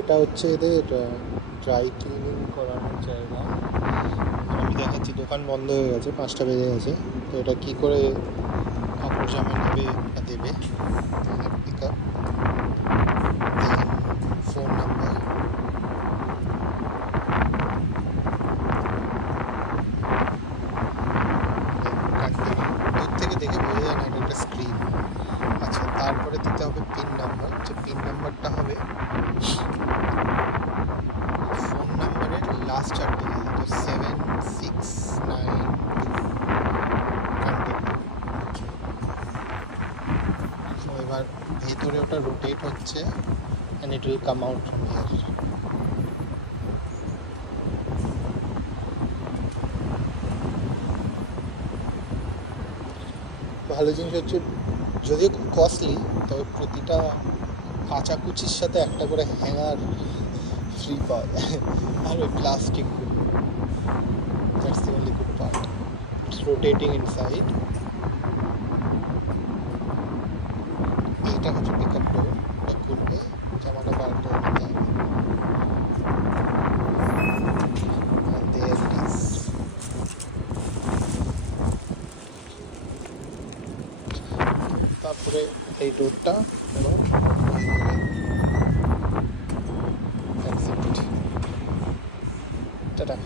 এটা হচ্ছে এদের ড্রাই ক্লিনিং করানোর জায়গা। আমি দেখাচ্ছি, দোকান বন্ধ হয়ে গেছে, 5টা বেজে গেছে। তো এটা কী করে কাপড় জামা নেবে বা দেবে, পিক আপ, দেন ফোন নাম্বার, কন্টিনিউ। দূর থেকে দেখে বোঝা যায় না এটা একটা স্ক্রিন। আচ্ছা, তারপরে দিতে হবে পিন নাম্বার। যে পিন নাম্বারটা হবে ফোন নাম্বারের লাস্ট 4 ডিজিট, তো 7692। কন্টিনিউ। সো এবার ভেতরে ওটা রোটেট হচ্ছে and it will come out from here. ভালো জিনিস হচ্ছে, যদিও খুব কস্টলি, তবে প্রতিটা কাচাকুচির সাথে একটা করে হ্যাঙ্গার ফ্রি পাওয়া যায়। আর ওই প্লাস্টিকগুলো, that's the only good part. It's rotating inside. এইটা হচ্ছে পিক আপ ডোর, এটা খুলবে, জামাটা বার করে নিতে হবে। And there it is. তারপরে এই ডোরটা পুরো বন্ধ হয়ে যাবে। That's it. টাটা।